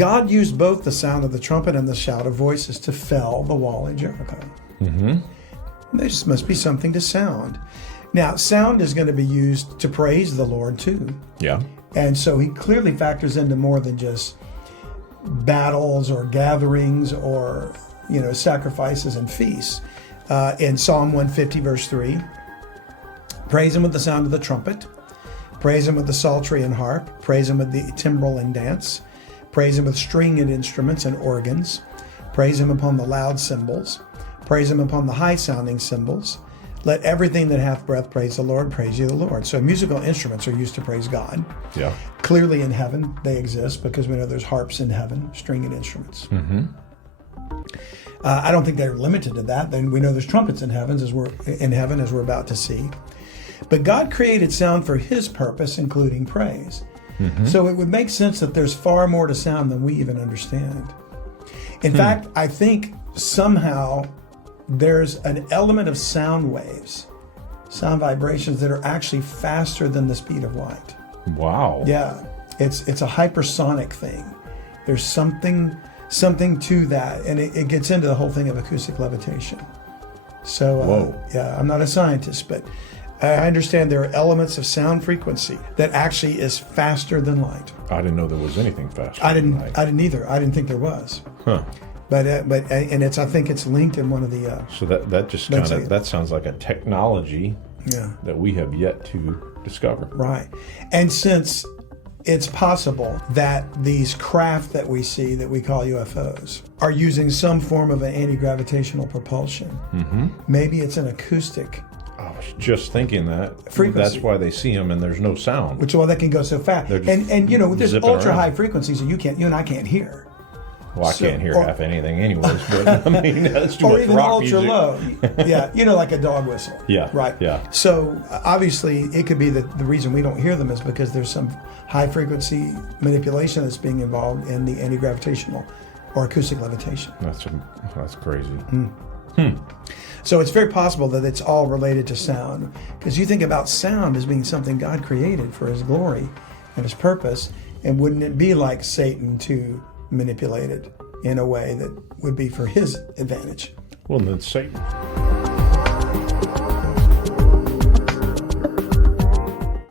God used both the sound of the trumpet and the shout of voices to fell the wall at Jericho. Mm-hmm. There just must be something to sound. Now, sound is going to be used to praise the Lord too. Yeah. And so he clearly factors into more than just battles or gatherings or, sacrifices and feasts. In Psalm 150, verse 3, praise him with the sound of the trumpet, praise him with the psaltery and harp, praise him with the timbrel and dance, praise him with stringed instruments and organs, praise him upon the loud cymbals, praise him upon the high-sounding cymbals. Let everything that hath breath praise the Lord, praise ye the Lord. So musical instruments are used to praise God. Yeah. Clearly in heaven they exist because we know there's harps in heaven, stringed instruments. Mm-hmm. I don't think they're limited to that. Then we know there's trumpets in heaven as we're about to see. But God created sound for his purpose, including praise. Mm-hmm. So it would make sense that there's far more to sound than we even understand. In fact, I think somehow there's an element of sound waves, sound vibrations that are actually faster than the speed of light. Wow. Yeah, it's a hypersonic thing. There's something to that, and it gets into the whole thing of acoustic levitation. So, yeah, I'm not a scientist, but I understand there are elements of sound frequency that actually is faster than light. I didn't know there was anything faster. I didn't either. I didn't think there was. Huh. But I think it's linked in one of the. So that just kind of that sounds like a technology that we have yet to discover. Right, and since it's possible that these craft that we see that we call UFOs are using some form of an anti-gravitational propulsion, maybe it's an acoustic. I was just thinking that. Frequency. That's why they see them and there's no sound. Which that can go so fast. And there's ultra high frequencies that you and I can't hear. Well, I can't hear half anything anyways, but I mean, that's too or much even rock ultra music. low. Yeah, like a dog whistle. Yeah. Right. Yeah. So obviously it could be that the reason we don't hear them is because there's some high frequency manipulation that's being involved in the anti-gravitational or acoustic levitation. That's crazy. So it's very possible that it's all related to sound, because you think about sound as being something God created for his glory and his purpose, and wouldn't it be like Satan to manipulate it in a way that would be for his advantage? Well, then Satan.